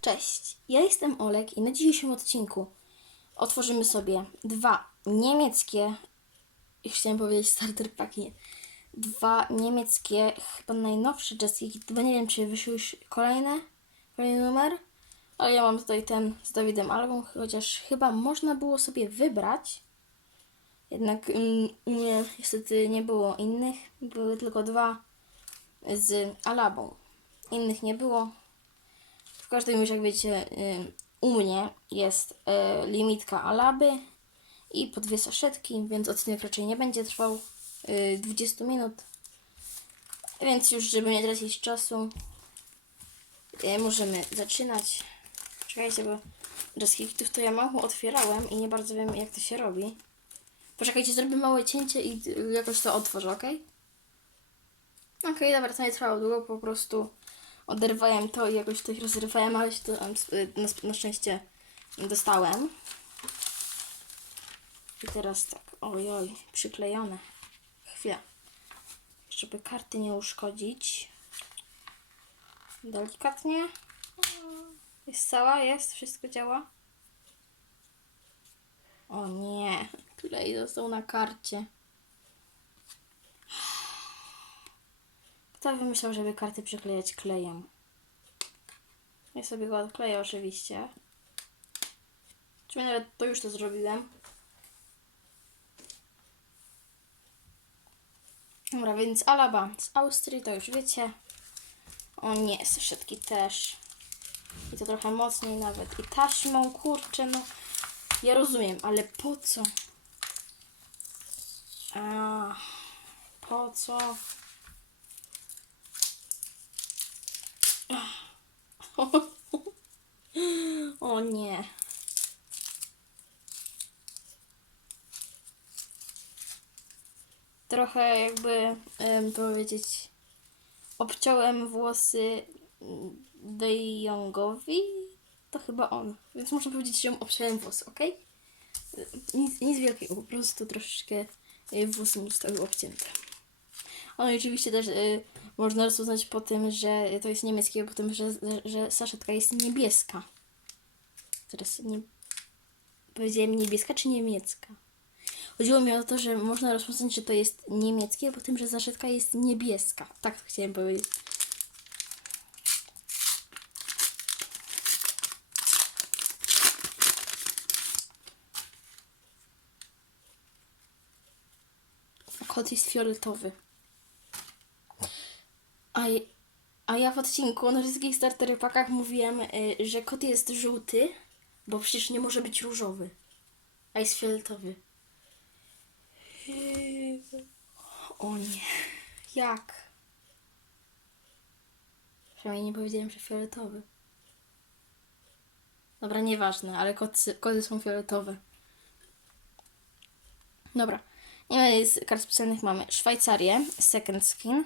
Cześć, ja jestem Olek i na dzisiejszym odcinku otworzymy sobie dwa niemieckie, chciałem powiedzieć starter paki, dwa niemieckie, chyba najnowsze jazzki, chyba nie wiem czy wyszły już kolejne, kolejny numer, ale ja mam tutaj ten z Dawidem album, chociaż chyba można było sobie wybrać, jednak mm, u mnie niestety nie było innych, były tylko dwa z Alabą, innych nie było, każdym już jak wiecie, y, u mnie jest y, limitka Alaby i po dwie saszetki, więc odcinek raczej nie będzie trwał y, 20 minut. Więc już, żeby nie tracić czasu, y, możemy zaczynać. Czekajcie, bo jazzkitów to ja mało otwierałem i nie bardzo wiem jak to się robi. Poczekajcie, zrobię małe cięcie i y, jakoś to otworzę, ok? Okej, dobra, to nie trwało długo, po prostu oderwałem to i jakoś to rozrywałem, ale się to y, na, na szczęście dostałem. I teraz tak, oj, oj, przyklejone. Chwila. Żeby karty nie uszkodzić. Delikatnie. Jest cała? Jest? Wszystko działa? O nie, klej został na karcie. Kto wymyślał, żeby karty przyklejać klejem? Ja sobie go odkleję oczywiście. Czy nawet to już to zrobiłem. Dobra, więc Alaba z Austrii, to już wiecie. O nie, saszetki też. I to trochę mocniej nawet. I taśmą, kurczę, no. Ja rozumiem, ale po co? A, po co? O nie. Trochę jakby em, powiedzieć obciąłem włosy De Jongowi. To chyba on. Więc można powiedzieć, że mu obciąłem włosy, ok? Nic, nic wielkiego, po prostu troszeczkę y, włosy mu zostały obcięte. No i oczywiście też y, można rozpoznać po tym, że to jest niemieckie, po tym, że, że, saszetka jest niebieska. Teraz nie... Powiedziałem niebieska czy niemiecka? Chodziło mi o to, że można rozpoznać, że to jest niemieckie, po tym, że saszetka jest niebieska. Tak chciałem powiedzieć. Kot jest fioletowy. A, a ja w odcinku na wszystkich starter pakach mówiłem, y, że kot jest żółty, bo przecież nie może być różowy. A jest fioletowy. O nie. Jak? Przynajmniej nie powiedziałem, że fioletowy. Dobra, nieważne, ale koty, koty są fioletowe. Dobra. Nie ma z kart specjalnych mamy Szwajcarię, Second Skin,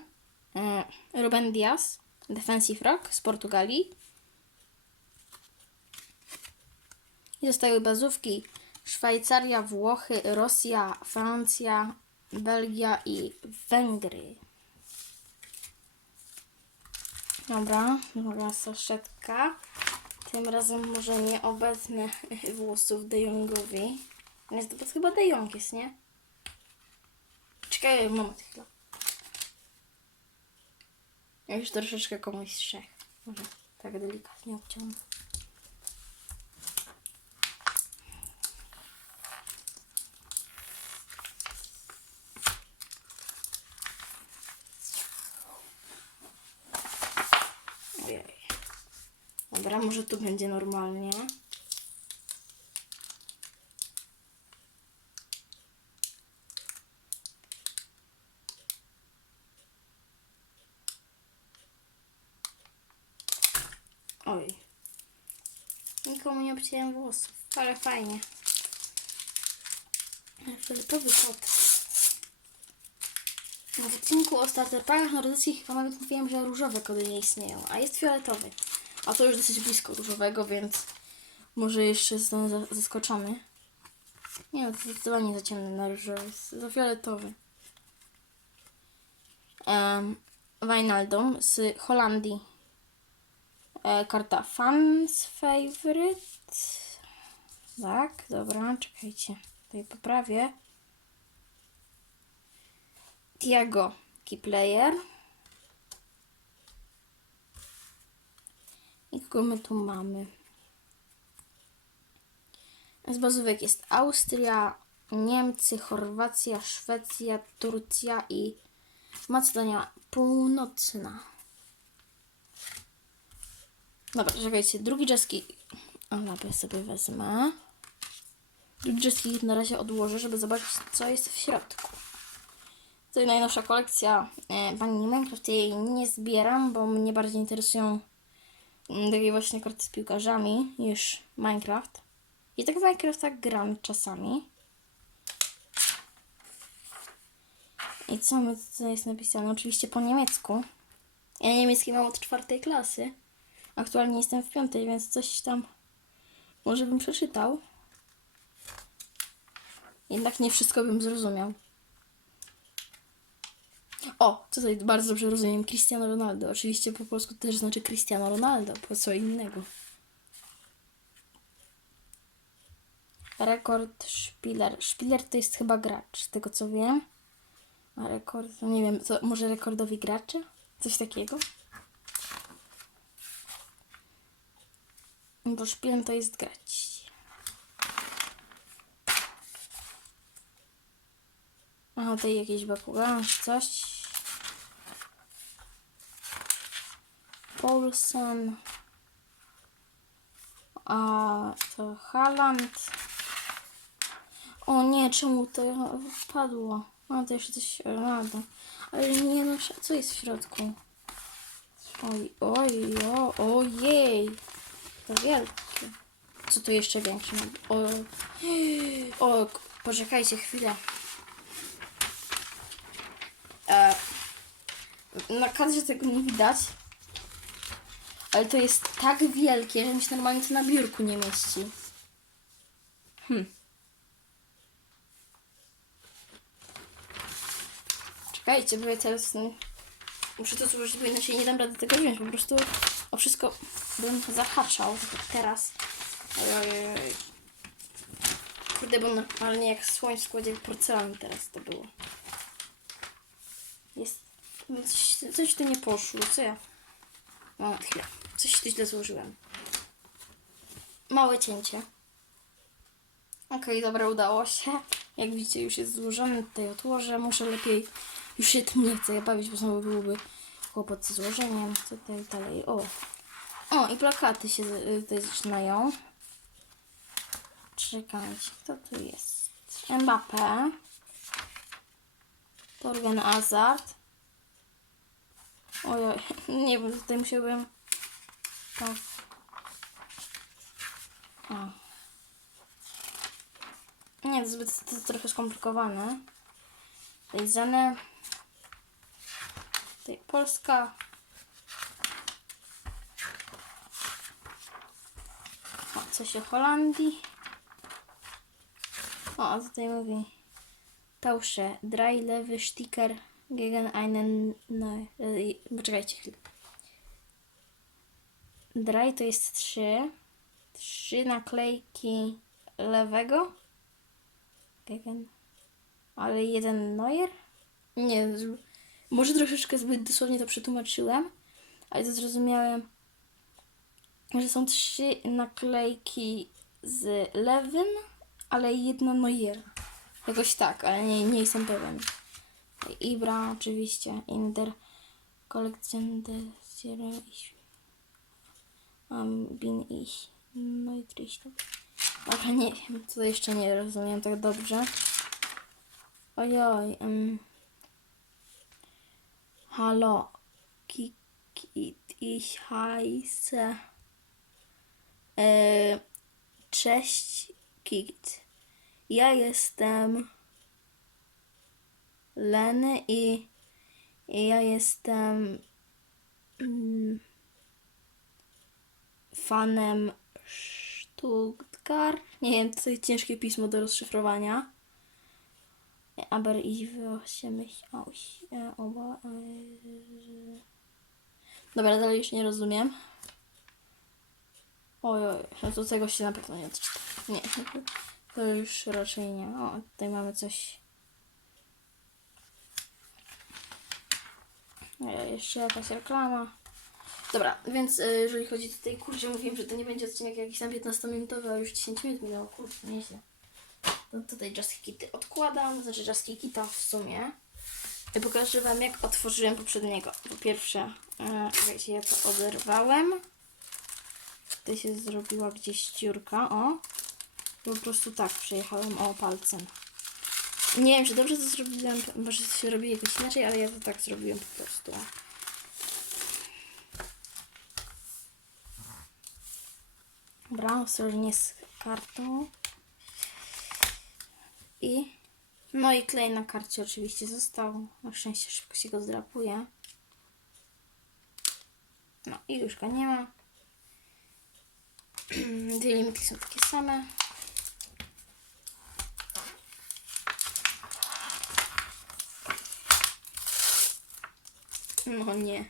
Ruben Diaz, Defensive Rock z Portugalii. I zostały bazówki Szwajcaria, Włochy, Rosja, Francja, Belgia i Węgry. Dobra, druga saszetka. Tym razem może nie obecnę włosów De Jongowi. Jest to chyba De Jong jest, nie? Czekaj, moment chwilę. Ja już troszeczkę komuś strzech. Może tak delikatnie obciągnę. Ojej. Dobra, może tu będzie normalnie. Oj. Nikomu nie włosów, ale fajnie. Fioletowy kot. W odcinku o starterpakach nordyckich chyba nawet mówiłem, że różowe kody nie istnieją, a jest fioletowy. A to już dosyć blisko różowego, więc może jeszcze zostanę za- zaskoczony. Nie, to zdecydowanie za ciemny na różowy, za fioletowy. Um, Wijnaldum z Holandii. E, karta Fans Favorite. Tak, dobra, czekajcie. Tutaj poprawię. Tiago, key player. I kogo my tu mamy? Z bazówek jest Austria, Niemcy, Chorwacja, Szwecja, Turcja i Macedonia Północna. Dobra, czekajcie, drugi czeski. Lapę sobie wezmę. Czeski na razie odłożę, żeby zobaczyć, co jest w środku. Tutaj najnowsza kolekcja e, pani Minecraft. Jej nie zbieram, bo mnie bardziej interesują mm, takie właśnie karty z piłkarzami niż Minecraft. I tak w Minecrafta gram czasami. I co my tutaj jest napisane? Oczywiście po niemiecku. Ja niemiecki mam od czwartej klasy. Aktualnie jestem w piątej, więc coś tam może bym przeczytał. Jednak nie wszystko bym zrozumiał. O, tutaj bardzo dobrze rozumiem. Cristiano Ronaldo. Oczywiście po polsku też znaczy Cristiano Ronaldo, po co innego. Rekord Spiller. Spiller to jest chyba gracz, z tego co wiem. A rekord, no nie wiem, co, może rekordowi gracze? Coś takiego? Bo szpilem to jest grać. Aha, tutaj jakieś bakugan, coś. Paulsen. A to Haaland. O nie, czemu to wpadło? A to jeszcze coś Ronaldo. Ale nie no, co jest w środku? Oj, oj, o, ojej. To wielkie. Co tu jeszcze większe? O, o, poczekajcie chwilę. E, na kadrze tego nie widać. Ale to jest tak wielkie, że mi się normalnie to na biurku nie mieści. Hm. Czekajcie, bo ja teraz muszę to złożyć, bo inaczej nie dam rady tego wziąć. Po prostu o wszystko bym zahaczał teraz. Oj, oj, oj, oj. Kurde, bo normalnie jak słoń w składzie porcelany teraz to było. Jest... Coś, coś tu nie poszło, co ja... O, chwilę. Coś tu źle złożyłem. Małe cięcie. Okej, dobra, udało się. Jak widzicie, już jest złożony. Tutaj odłożę. Muszę lepiej... Już się tym nie chcę bawić, bo znowu byłoby kłopot ze złożeniem. Tutaj dalej? O! O, i plakaty się y, tutaj zaczynają. Czekajcie, kto tu jest? Mbappé. Torgen Hazard. Ojoj, nie wiem, tutaj musiałbym... Tak. O. Nie, to zbyt to trochę skomplikowane. Tutaj Zene. Tutaj Polska. O, coś o Holandii. O, tutaj mówi Tausche, drei lewy Sticker gegen einen no, Poczekajcie chwilę. Drei to jest trzy. Trzy naklejki lewego. Gegen. Ale jeden Neuer? Nie, może troszeczkę zbyt dosłownie to przetłumaczyłem, ale to zrozumiałem, że są trzy naklejki z lewym, ale jedna Neuer. Jakoś tak, ale nie, nie jestem pewien. Ibra oczywiście, de Sierra ich um, bin ich Neutrichtung. Ale nie wiem, co jeszcze nie rozumiem tak dobrze. Ojoj. Um. Hallo. Kikit, ich heiße. E, cześć, Kikit. Ja jestem Leny i, i ja jestem mm, fanem Stuttgart. Nie wiem, to jest ciężkie pismo do rozszyfrowania. Aber ich wünsche mich auch. e, Oba, Dobra, dalej już nie rozumiem. Oj, oj, no do tego się na pewno nie odczyta. Nie, to już raczej nie. O, tutaj mamy coś. Jeszcze jakaś reklama. Dobra, więc e, jeżeli chodzi tutaj, kurczę, mówiłem, że to nie będzie odcinek jakiś tam 15-minutowy, a już 10 minut minęło, kurczę, nieźle. No tutaj Just odkładam, znaczy Just Kita w sumie. I pokażę Wam, jak otworzyłem poprzedniego. Po pierwsze, e, czekajcie, ja to oderwałem. Tutaj się zrobiła gdzieś dziurka, o. Po prostu tak przejechałem, o, palcem. Nie wiem, czy dobrze to zrobiłem, może się robi jakoś inaczej, ale ja to tak zrobiłem po prostu. Dobra, ostrożnie z kartą. I no i klej na karcie oczywiście został. Na szczęście szybko się go zdrapuje. No i już go nie ma. Dwie limitki są takie same. No nie.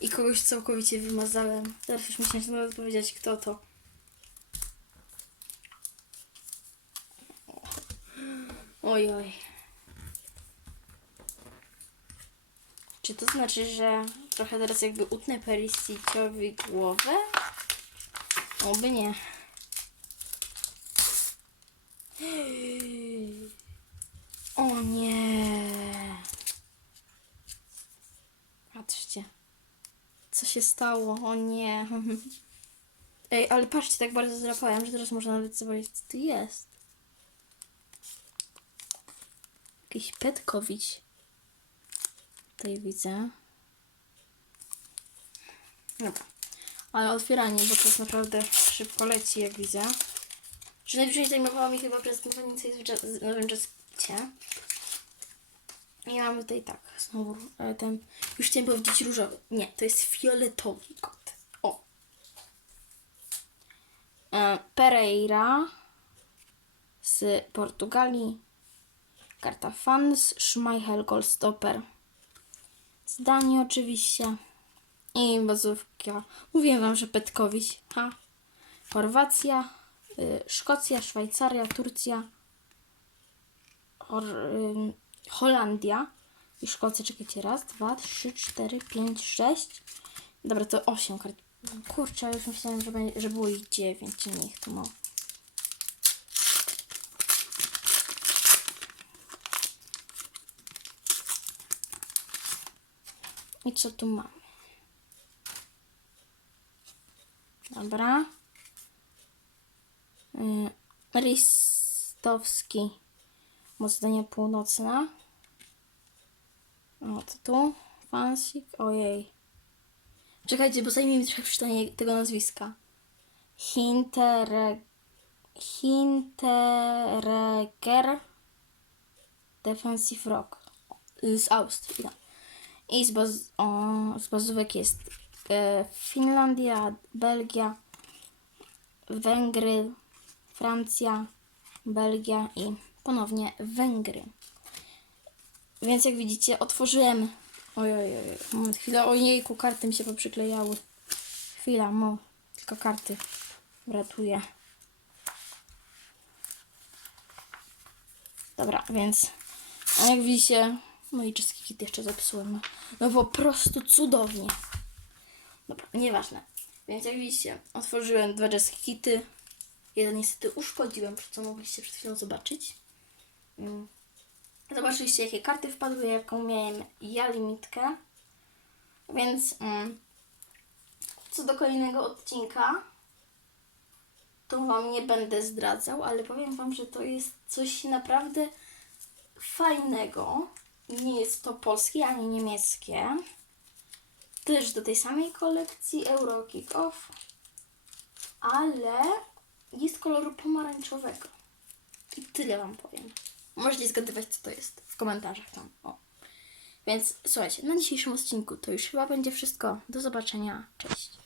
I kogoś całkowicie wymazałem. Teraz już myślałem, że nawet powiedzieć kto to. Oj, oj. Czy to znaczy, że trochę teraz jakby utnę Perisiciowi głowę? Oby nie. O nie. Patrzcie. Co się stało? O nie. Ej, ale patrzcie, tak bardzo zdrapałem, że teraz można nawet zobaczyć, co tu jest. Jakiś Petkowicz. Tutaj widzę. Dobra. Ale otwieranie, bo to jest naprawdę szybko leci, jak widzę. Że najwyżej zajmowało mi chyba coś w nowym jazzkicie. I mamy tutaj tak, znowu e, ten, już chciałem powiedzieć różowy. Nie, to jest fioletowy kot. O. E, Pereira z Portugalii. Karta Fans, Schmeichel, Goldstopper. Zdanie oczywiście. I bazówka. Mówiłem wam, że Petkowicz. Ha. Chorwacja, y, Szkocja, Szwajcaria, Turcja, Hor, ym, Holandia i Szkocja. Czekajcie, raz, dwa, trzy, cztery, pięć, sześć. Dobra, to osiem kart. Kurczę, już myślałem, że, będzie, że było ich dziewięć. Niech to ma. I co tu mamy? Dobra. Y, Ristowski. Mozdania północna. O, to tu. Fansik. Ojej. Czekajcie, bo zajmie mi trochę przeczytanie tego nazwiska. Hintere... Hinteregger Defensive Rock z Austrii. no. I z, baz, o, z bazówek jest e, Finlandia, Belgia, Węgry, Francja, Belgia i ponownie Węgry. Więc jak widzicie, otworzyłem. Oj, oj, oj. Moment, chwilę. Ojejku, karty mi się poprzyklejały. Chwila, mo. Tylko karty ratuję. Dobra, więc a jak widzicie, no i czeski kit jeszcze zepsułem. No po prostu cudownie. Dobra, nieważne. Więc jak widzicie, otworzyłem dwa czeski kity. Jeden niestety uszkodziłem, co mogliście przed chwilą zobaczyć. Mm. Zobaczyliście, jakie karty wpadły, jaką miałem ja limitkę. Więc mm, co do kolejnego odcinka, to Wam nie będę zdradzał, ale powiem Wam, że to jest coś naprawdę fajnego. Nie jest to polskie ani niemieckie. Też do tej samej kolekcji Euro Kick Off, ale jest koloru pomarańczowego. I tyle Wam powiem. Możecie zgadywać, co to jest w komentarzach tam. O. Więc słuchajcie, na dzisiejszym odcinku to już chyba będzie wszystko. Do zobaczenia. Cześć.